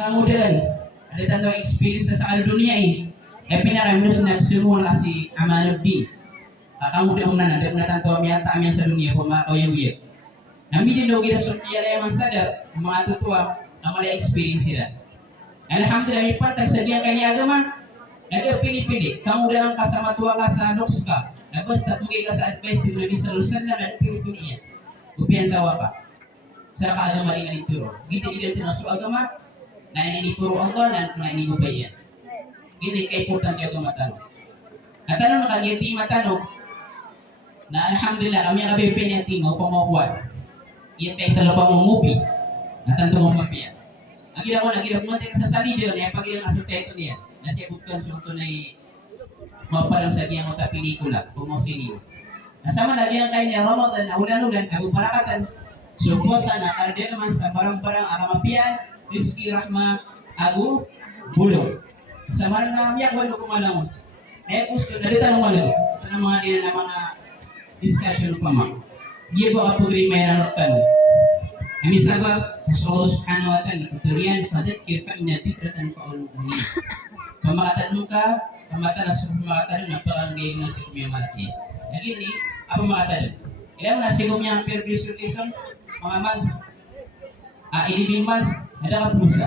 kemudian ada tentang experience sa dunia ini. Pinakamulo sinabsumo na si Amanuddin. Kemudian ada tentang miyata amin sa dunia po mga kauyawiyat. Namin din doon kita sumpiya na yung sadar, mga tutuwa, ang mga experience sila. Alhamdulillah, may partag sa diyan kanya agama, nagpili-pili. Kemudian kasama tuwa ka sa nokska, nagos tatugay ka sa advice ni Nabi Sallallahu Alaihi Wasallam, nagpili-pili yan. Kupian tawa ka. Sa kaagama rin ang ituro. Gita-gita tinaso agama, na inipuro Allah, na ininubayan. Gini kay importante agama tanong. At ano nakagiti matanong, na alhamdulillah, kami ang kabipin yung tingaw, pamakuan. Iyan kayo talabang mong movie, at ang tumong mapiyan. Ang ginawa mo sa salidyo niya, pag ilang asuteto niya, na siya bukkan sunto na maparang sa kiyang mga pelikula, pumosiniyo. Nasama na diyan kayo niya, Ramadan, na ulan-ulan, Abu Barakatan, suposa na kardiyan naman sa barang-barang aramapian, Rizki Rahma, Abu Bulong. Sa marang na miyak, wala kumalang. Gusto na dito tanong wala. Ito na mga diyan na mga discussion pa ma. Dia bawa pagri may nanokan. Kami sabab, Allah Subhanahu wa Ta'ala, Turian, fadakir fa'inna tikratan fa'ul mu'min. Pamakatan mo ka, pamakatan na sa pamakatan na parangay na si kumiyamati. Lagi ni, apa makatan? Ilang na si kumiyang perbisurison, mga mans, ilibing mans, ada ka pusa.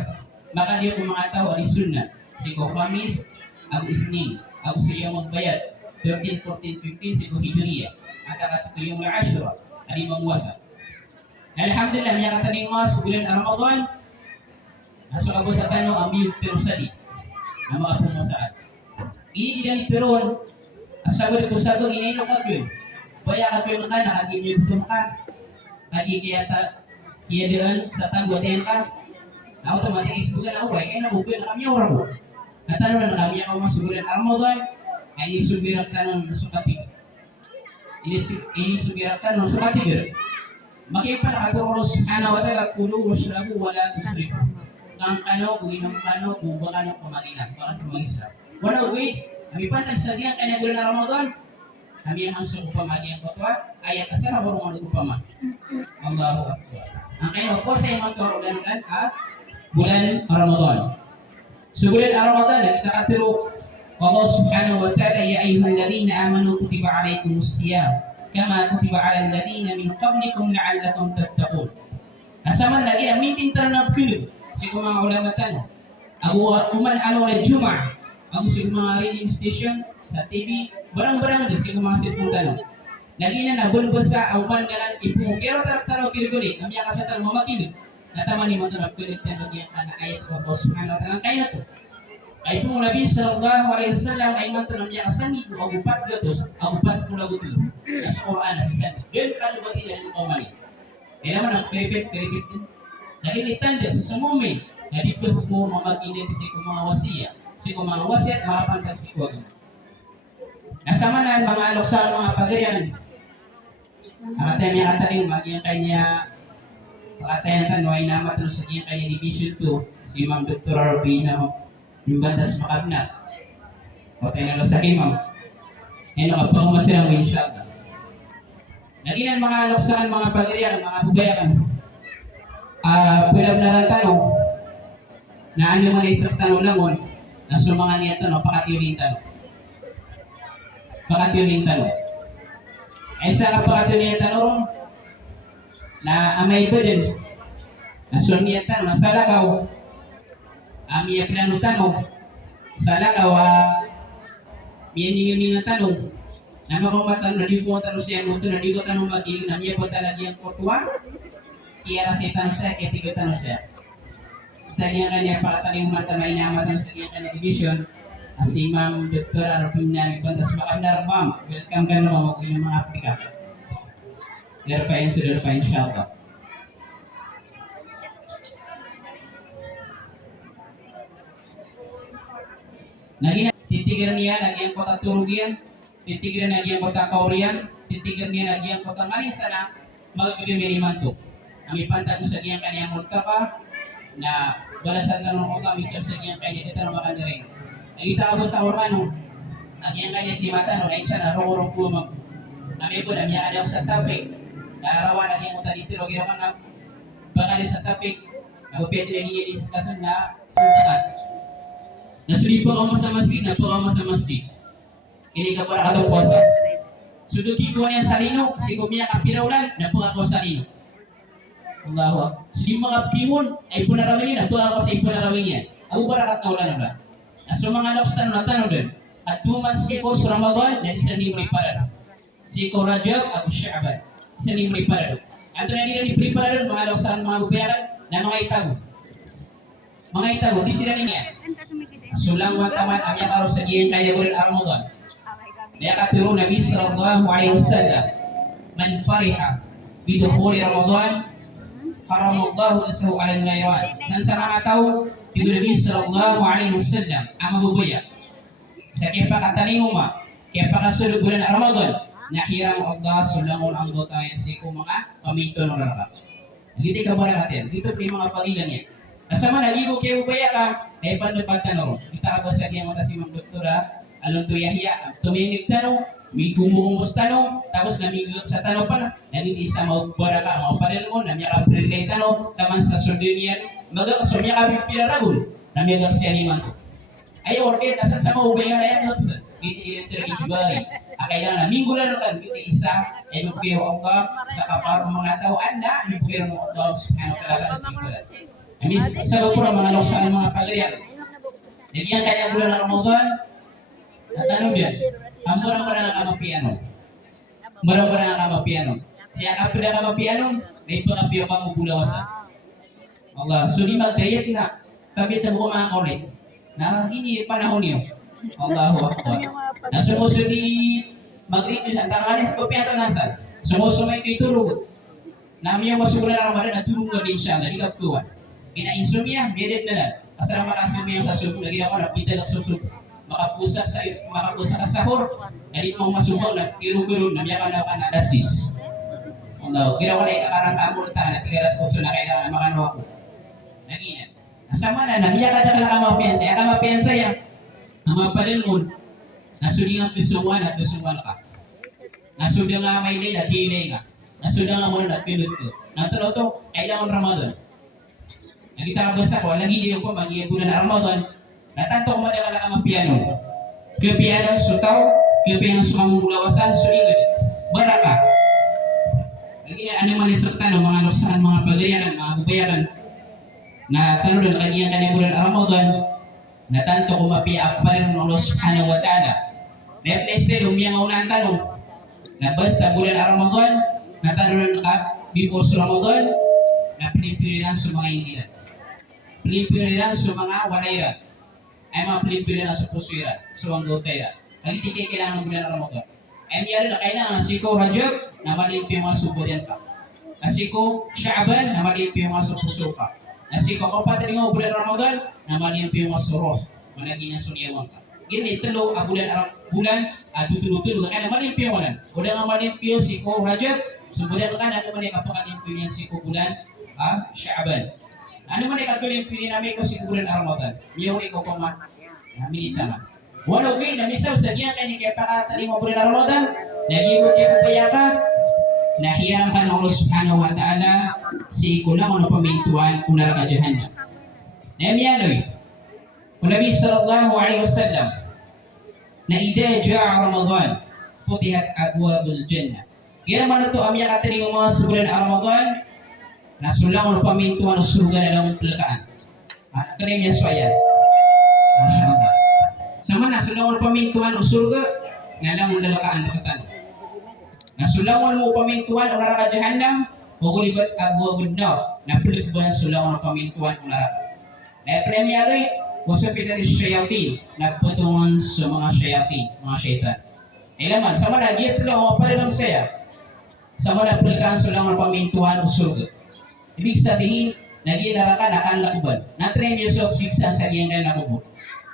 Maka dia kung mga tao, ali sunnah. Si Kofamis, Abu Isnin, Abu Siyang magbayad, 13, 14, 15, si Hijriya. At akas ito yung Ashura, ali mamuwasa. Alhamdulillah, niya kataning mas bulan Ramadan. Nasa ako sa tanong ang miyong perusali na mga pumusaan. Ini tidak diperon. Asawir ko sa ito, inay nakagul. Baya kagul ka, nakagil niyo ito ka. Kagi kaya doon sa tanggotin ka. Na automatic bulan ako, kaya nabugul na kami orang mo. Natanong na kami ako mas bulan Ramadan, ay isubirak ka ng sukati. Isubirak ka ng sukati. Makipal agar Allah Subhanahu wa Ta'ala kulu washrabu wala tusrifu. Kang kano, buinong kano, buba kano, pamagilan. Bakit mag-isra? Wala uwi, kami pantag sa diyan kanya bulan Ramadan. Kami ang masuk pamagilan ko ito ayat asal warung ano upama. Allahu Akbar. Ang kayo po sa imang karulan bulan Ramadan. So bulan Ramadan, nagkakatiro Allah Subhanahu wa Ta'ala, ya ayyuhalladzina amanu kutiba alaikumus siyam. Kama kutiba ala alladhina min qablikum la'allakum tattaqun. Asaman lagi ang meeting tanap kuno. Sigo mga ulama tanong. Ako uman ano na Juma. Ako sigo mga radio station sa TV, barang-barang din sigo mga cellphone tanong. Lagi na nabulbos sa uman galan ipo. Kero taraw kirguli. Kami ang kasatan mamakinig. Nataman ni mga tanap kuno tanong yang kana ayat ko Allah Subhanahu wa Ta'ala kay nato. Ay po Nabi sallallahu alaihi wasallam ay mantanong niya asani ko agupat gatos, agupat ko lagutulo. Sa Quran na siya. Then kalau bagi dan umani. Kaya naman ang perfect din. Lagi itanda sa sumumi na di bus mo mamaginin si mga wasiya. Si mga wasiya at makapantag si kuwag. Nasama na mga alok sa mga pagayan. Akatay niya kataling maging kanya pakatayan tanway na matulog sa kanya Division 2 si Ma'am Dr. Arbina yung bandas makabnat. O tayo na sa kimam. Ngayon nakapang masirang inshallah. Naginan mga luksan, mga pagiriyan, mga bugayakan. Pwede na lang tanong na ano man isang tanong lamon na sumangan niya tanong, pakatiuling tanong. Pakatiuling tanong. Ay sa pakatiuling tanong na amay po din na sumangan tanong, na sa lakaw miya pinano tanong sa lakaw miya niyo tanong na makumatanong na di ko tanong siya muto na di ko tanong maging na miya po talagang kotuwa kaya kasi tanong siya kaya tiga tanong siya tanya kanya pakataling mata na inamatan sa kanya division si Ma'am Dr. Arpina Bandas Makandar. Ma'am, welcome ka naman mag ng mga Afrika sudah pa inshallah. Naging titigiran niya lagi ang kota Turugian, titigiran lagi ang kota Kaurian, titigiran niya lagi ang kota Marisa na magagawin ni Manto. Kami pantag sa kanyang kanyang multaka na balasan tanong ko kami sa kanyang kanyang dito na makandaring. Nagita ako sa Ormano, kanyang kanyang timata no, ay siya na rorong kumag. Kami po na miya ako sa topic, narawan lagi ang kota dito, gira ka na baka sa topic, ako pwede na niya diskasan na Taat. Nasudi pa ako sa masjid, na pa ako sa masjid. Ini ka para katong puasa. Suduki ko niya sa lino, si kumya kapiraulan, na pa ako sa lino. Allahu Akbar. Sudi mga kimon, ay punarawin niya, na pa ako sa ipunarawin niya. Abu barakat na wala na ba? So mga anak sa tanong din. At 2 months before Ramadan, na isa ni prepare. Si ko Rajab, Abu Sya'ban. Isa ni prepare. Ato na ni prepare mga anak sa mga bubayaran na mga itago. Mga itago, di sila niya. Sulang wataman amya karo sa giyan kaya bulan Ramadan. Dia katiru Nabi sallallahu alaihi wasallam, "Man fariha bi dukhuli Ramadan, haramallahu isru 'ala an-nayran." Dan sa mga tao, di Nabi sallallahu alaihi wasallam ang mabubuya. Sa kipakatan ni Uma, kipakasulog bulan Ramadan, nahirang Allah sulangon ang gotay si mga pamito ng neraka. Dito ka bara natin, dito may mga pagilan niya. Asama nagibo kayo baya ka, ay pandapatan no. Kita ako sa kiyang si Ma'am Doktora, alon to Yahya, tuminig tanong, may gumuhumos tanong, tapos namigod sa tanong pa na, naging isa maubara ka, mauparin mo, namya ka prilay tanong, taman sa surdunian, magang-sumya ka pipiraragun, namya ka siya liman. Ay order nasa sa maubay nga yan nagsa. Ito ijbari. Kailangan na minggu lang kan kita isa ay magpiro Allah sa kapar mga tao anda magpiro mo Allah subhanahu wa ta'ala. Amis sa pura mga noksan mga pagayang. Jadi yang kaya bulan Ramadan tanong dia. Amura-mura na kamapiano. Mura-mura na kamapiano. Siya kapila kamapiano may pangapiyo kang bulawasan. Allah so di magdayat na kami tabo mga kaulit. Nah ini panahon niyo. Allahu Akbar. Na sumusunod di mag-reach sa tangalis ko piyato nasan. Sumusumay kay turug. Nami yung masugulan na Ramadan at turug na din siya na ikaptuan. Kina-insomnia, meron na lang. Kasama makasumia sa sugo, lagi ako napita ng susug. Makapusa ka sahur, hindi mo masugaw na kiruguro na miyakan na ka na dasis. Allah, kira ko na ikakarang kamulta na tigaras ko na kailangan makano ako. Naginan. Sama na, namiya ka na kamapiyansa. Ang kamapiyansa yan, ang mga panilmon, nasudi nga gusuwan at gusuwan ka. Nasudi nga may lay at hilay ka. Nasudi nga muna at kinut ko. Natalo to, kailangan Ramadan. Nakita ka basta ko, lagi niyo po, mag-iibulan na Ramadan, natanto ko madala ka kamapiano. Kapiano, sutaw, kapiano sumamulawasan, suingad. Baraka. Lagi na, ano man isuktan, mga nuksan, mga pagayaran, mga bubayaran, na karon kaniya bulan Ramadan na tanto kumapiak pa rin ng Allah subhanahu wa ta'ala. May place din umiyang unang tanong na basta bulan Ramadan na tanong ka before Ramadan na pinipilihan sa mga inilan. Pinipilihan sa mga walairan. Ay mga pinipilihan sa pusuiran, sa mga gotayran. Kalitigay kailangan ng bulan Ramadan. Ay niyari na kailangan siko Rajab na malimpi mga subodyan ka. Asiko Sya'ban na malimpi mga supuso ka. Nasi ko kapat rin bulan Ramadan naman yung piyo masuro managi niya sunyawan ka. Gini telo bulan tutulo kan naman yung piyo manan. Udah naman yung piyo si ko Rajab subulan kan ano man kapakan yung piyo niya si ko bulan Sya'ban. Ano man yung piyo namin ko si bulan Ramadan. Miyaw ikaw ko man minita na. Walau kay na misal sa diyan kay kay pakatali mo bulan Ramadan nagibo kay kupayaka nahiyang ka ng Allah subhanahu wa ta'ala si kulang ano pamintuan unar ka jahannam. Nahiyanoy Nabi sallallahu alaihi wasallam na idha ja'a Ramadan futihat abwabul jannah. Kaya man ito amya katering mga subulan Ramadan na sulang ano pamintuan ng surga na lang pelakaan. Kaning niya suayan. Sama na sulang ano pamintuan ng surga na lang pelakaan nakatan. Nasulawan mo pamintuan o neraka jahannam o gulibat abwabun nar na pelikban sulawan pamintuan o neraka. Na premiary wasafitan syayatin na patungan sa mga syayatin, mga syaitan. Ilaman sama na giyat lang mga pala ng saya. Sama na pelikan sulawan pamintuan o surga. Ibig sabihin naging neraka nakanlakuban. Na-train Yusuf siksa sa iyang na nakubot.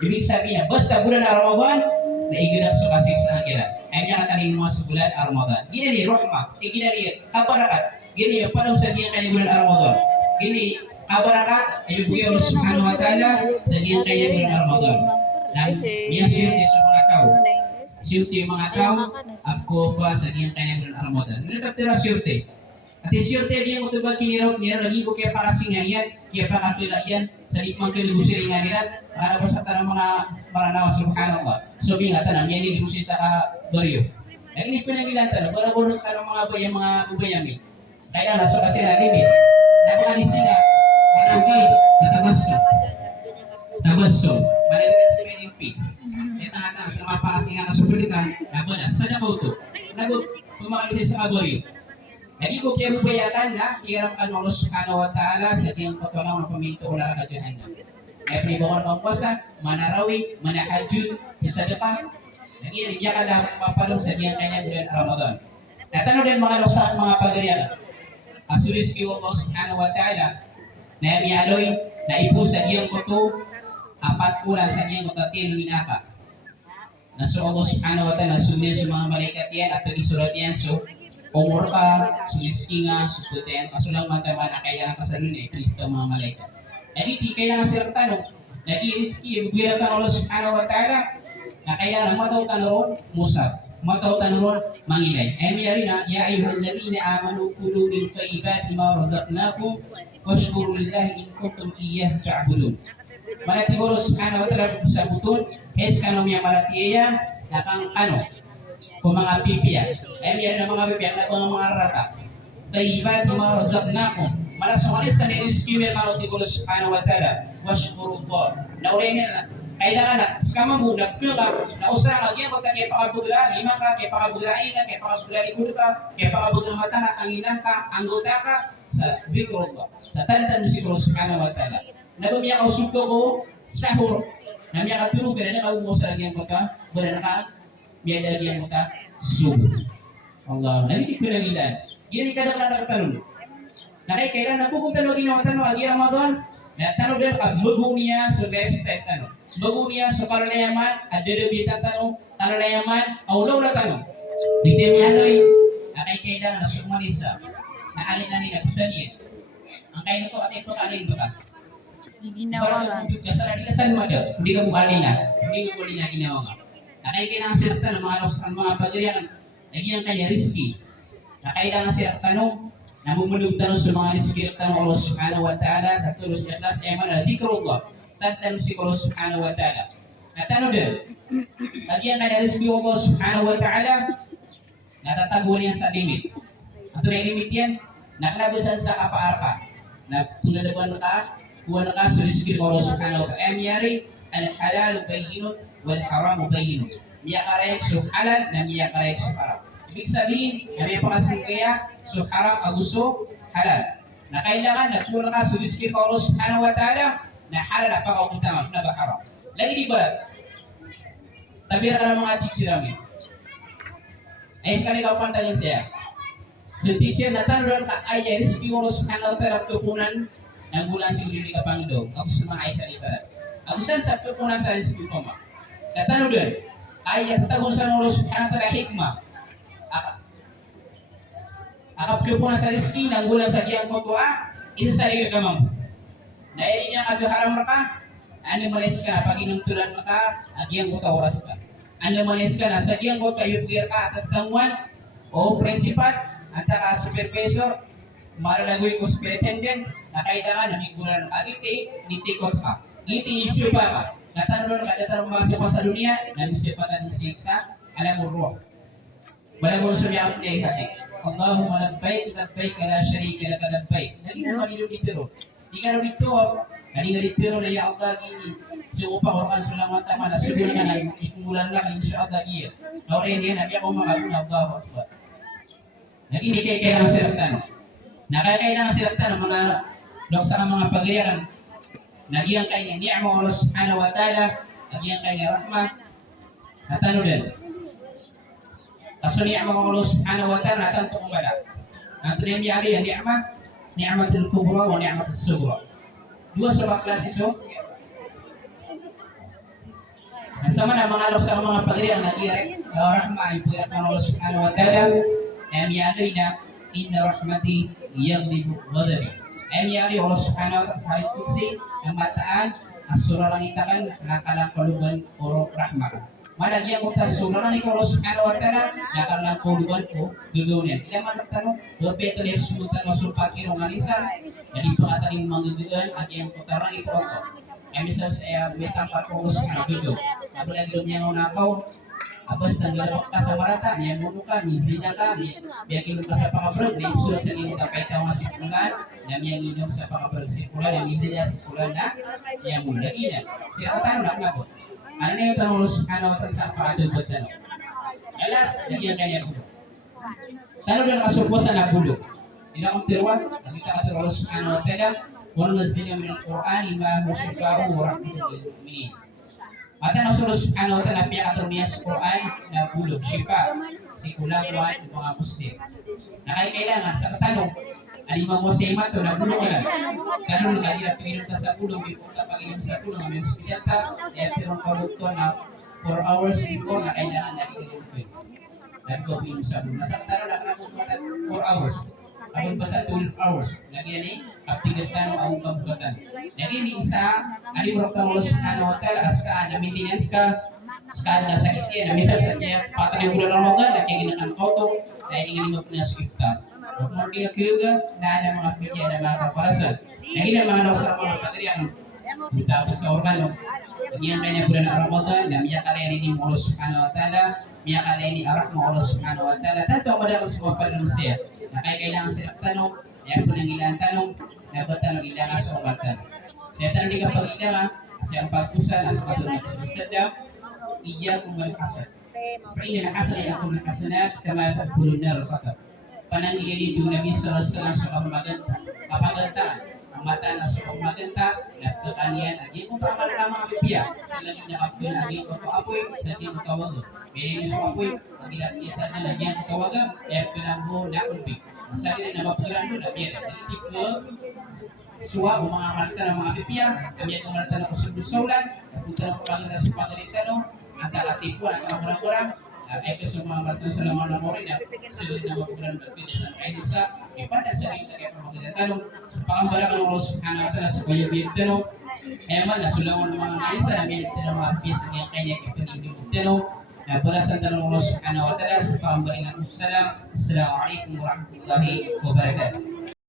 Ibig sabihin basta bulan na Ramadan na iginas sa kasiksa ang kiran. Ay niya kataling mga subulan Ramadan. Gini ni rahmah, gini ni kabarakat. Gini parang sa diyan kay bulan Ramadan. Gini kabarakat ay buyo subhanahu wa ta'ala sa diyan kay bulan Ramadan. Lang niya siyempre sa mga tao. Siyempre mga tao ako pa sa diyan kay bulan Ramadan. Nito tira siyempre. Atención dia untuk bagi nirot nira lagi ko kaya pakasingayan, kaya pakakilaian sa litmang kinigusiring nga nila para sa tanang mga maranawa subhanallah. So nga tanang yan hindi sa baryo. Lagi ni pinangilan tanong para bonus tanong mga bayang mga ubayami. Kaya nasa kasi na limit. Napakalis sila. Managay, natabaso. Tabaso. Managay sa mga face. Kaya tangatang sa mga pakasingan na supulitan, nabana, sa naboto. Nabot, pumakalis sa baryo. Lagi ko kaya bubayakan na iharapkan Allah Subhanahu wa Ta'ala sa diyang patulong ng paminto ulara ka Jahannam. Kaya pinibawan ng puasa, manarawi, manahajud, sa sadaka. Lagi niya ka dapat mapalong sa diyang kanya bulan Ramadan. Natanong din mga losa mga pagariyan. Asulis kiyo Allah Subhanahu wa Ta'ala na yamialoy na ipo sa diyang kuto apat pula sa diyang kutatino ninaka. Naso Allah Subhanahu wa Ta'ala sulis sa mga malaikat yan at pag-isulat yan so umur ka, suliski nga, suputen, kasulang mataman na kailangan kasalun eh, please ka mga malaikat. Jadi di kailangan sila tanong, lagi riski, bubira ka Allah Subhanahu wa Ta'ala, na kailangan mataw tanong, musab, mataw tanong, mangilay. Ay miyari na, ya ayuhal ladina amanu kulu min taibati ma razaqnakum, washkuru lillahi in kuntum iyah ta'budun. Malati ko Allah Subhanahu wa Ta'ala sa butun, hes kanong yung malati iya, nakang ano, kung mga pipiya, ay yan ang mga pipiya na mga rata. Taibat yung mga razaqnakum. Malasungalis sa niriskiwe karot ni Allah Subhanahu wa Ta'ala. Washkurullah. Naurin nila. Kailangan na, skama mo, nagpil ka, nausra ka, yan magka kaya pakabugla, lima ka, kaya pakabugla ka, kaya pakabugla likod ka, kaya pakabugla mata ka, tanginan ka, anggota ka, sa bikrullah. Sa talitan mo si Allah Subhanahu wa Ta'ala. Nagumya ka usugto ko, sahur. Namya ka tulog, gana na kaumusa lagi ang pagka, gana na ka, biar lagi yang muta subuh. Allah, nanti pinangilan. Gini kadang kadang tanong. Nakikailan na po kung tanong ginawa tanong lagi Ramadan. Na tanong din pag magunia sa lifestyle tanong. Magunia sa paralayaman, ada debitan tanong, paralayaman, aulaw na tanong. Di temiyanoy, nakikailan na sumanisa. Na alin na nila putaniyan. Ang kain ito at ito alin ba ka? Ginawa. Kasara di kasal mo hindi ka bukalin na. Hindi ka bukalin na ginawa nga. Nakailangan sila tanong mga pagariyan, lagi ang kanya riski. Nakailangan sila tanong, namumunog tanong sa mga riski at tanong Allah Subhanahu wa Ta'ala sa tulus at las eman na dikrullah. Tantan si Allah Subhanahu wa Ta'ala. Natanong din, lagi ang kanya riski Allah Subhanahu wa Ta'ala, natatago niya sa limit. Ang tunay limit yan, nakalabasan sa kapa-arpa. Na tunadaban ka, kuha na ka sa riski Allah Subhanahu wa Ta'ala. Yari, al-halal bayyinun wal haram bayyin. Miya karek su halal dan miya karek su haram. Ibig sabihin, kami pakasing kaya su haram aguso halal. Na kailangan nagmura ka sa rizki pa Allah Subhanahu wa Ta'ala na halal at pakautama na ba haram. Lagi di ba? Tabira ka ng mga teacher namin. Ay sekali kau pantalin siya. Yung teacher na tanong ka ay rizki Allah Subhanahu wa Ta'ala tupunan ng bulan siguro ka Panginoon. Ako sumangay sa libaran. Ako saan sa tupunan sa rizki ko ma? Kata nudan, ayat tentang urusan Allah Subhanahu wa Ta'ala hikmah. Akap kepunan sa rizki nang gula sa diyang kotoa, isa sa liga kamam. Dahil niya kagaharam maka, ano malis ka, pag inuntulan maka, agiyang kotoa oras ka. Ano malis ka na sa diyang kotoa, yugir ka atas tangwan, o prinsipat, anta ka supervisor, maralagoy ko superintendent, na kailangan namigulan ng agiti, nitikot ka. Iti isu pa ka. Katanong kada tanong mga sa dunia, nabisipatan siksa, alam mo roh. Malagon sa niya ang niya isati. Allahumma labbaik, labbaik, la syarika laka labbaik. Lagi na malilo dito ro. Di ka ro dito, kani na dito ro na ya Allah gini. So upang orang sulang mata mana subuh nga na ipungulan lang insyaallah iya. Ore niya nabi ako magaguna Allahu Akbar. Lagi di kay kailangan siratan. Nakakailangan siratan mga doksa ng mga pagayaran. Nagyang kanya ni'ma Allah Subhanahu wa Ta'ala, nagyang kanya rahmah. Natano din. Kaso ni'ma Allah Subhanahu wa Ta'ala natanto kung bala. Ang tunay niya ay ni'matul kubra wa ni'matul sugra. Dua sa klase so. Sama na mga alok sa mga pagriyan na direct rahmah ay puyat ng Allah Subhanahu wa Ta'ala. Ang yari na inna rahmati yaghlibu ghadabi. Ang yari Allah Subhanahu wa Ta'ala sa ayat ang mataan, asura lang itakan, nakalang kaluban, oro rahmah. Malagyan ko tas sura ni Allah Subhanahu wa taala nakal lang ko lugan ko dudunya. Ila man tanong do beto ni sumunta no supaki no ngalisa. Jadi pangataling mangguguan at yang kutarang ito ako. Ay misal saya betang ko Allah Subhanahu wa taala. Ako lagi do niya nakaw. Apos naglalak ka sa marata, niya mo ka, mizina ka, biyakin ka sa pangabrog, na ipsulat sa inyo tapay ka mga sipulan, na niya inyong sa pangabrog sipulan, na mizina sipulan na, niya mo lagi na. Sila ka tanong na po. Ano na yung tanong Allah Subhanahu wa taala sa pakatubot na no? Alas, lagyan kanya po. Tanong na nakasuposan na pulo. Hindi na akong pirwas, nakita ka Allah Subhanahu wa taala, kung nazina min al-Quran, lima musyifahu wa rahmatul mu'minin. Mata na Allah Subhanahu wa taala piya ato niya sa Quran na bulog, shifa, si kulang luwan ng mga Muslim. Nakakailangan sa katanong, alima mo sa ima to na bulog na. Kanon nga ila pinunta sa bulog, bipunta pag-inom sa bulog, may hospital ka, kaya pirong kalot ko na 4 hours before na kailangan na ikiligpin. Nagkawin sa bulog. Nasa katanong na kanong 4 hours. Abang basa 12 hours. Lagi ni kaptigatan ang kabugatan. Lagi ni isa, ali mo ka Allah Subhanahu wa taala aska na maintenance ka, aska na sakit yan. Misal sa niya patay ang bulan Ramadan na kaya ginakan koto dahil ingin mo na sa iftar. Kung mo di kiluga na ada mga fidya na mga kaparasan. Lagi na mga sa mga patriyan. Tapos sa organo. Yan kanya bulan Ramadan na miya kala ni Allah Subhanahu wa taala, miya kala ni arak mo Allah Subhanahu wa taala. Tanto madalas mo panunsya. Na kaya kailangan sila tanong, yan po nang ilang tanong, na ba tanong ilang sa umatan. Saya tanong di kapag ilang, kasi ang pagpusan, as patulad na susadam, iya kung malakasan. Fa'ina nakasal ay ako nakasanat, kama pagpulod na rafatab. Panangigili ito Nabi sallallahu alaihi wasallam sa maganta, kapagantaan, ang mata na sa maganta, nagkakanian, agi kung tama na mga pipiya, sila yung nakapil, agi ko apoy, sa di mo tawagan. Kaya yung apoy, pag-ilatnya sa na lagyan ko tawagan, kaya pinambo na ulbig. Masali na mapagiran doon, lagyan na tinitik ko, suwa o mga kanta ng mga pipiya, kami ang kumalata na kusubusaulan, napunta na ko lang na sa pagalitan, at nakatipo, at kamurang-kurang, ay kasi mga maratan sa laman ng morin na sila na mapagiran ng sa kain isa, ipada sa rin kaya pamagalitan tanong, sa pangambala ng Allah Subhanahu wa taala sa bayabiyag tanong, eman na sulangon ng mga naisa, may nagtanong mga piyesa niya kanya ipanibig tanong, Balasan tanong Allah Subhanahu wa taala sa pambalingan. Assalamualaikum warahmatullahi wabarakatuh.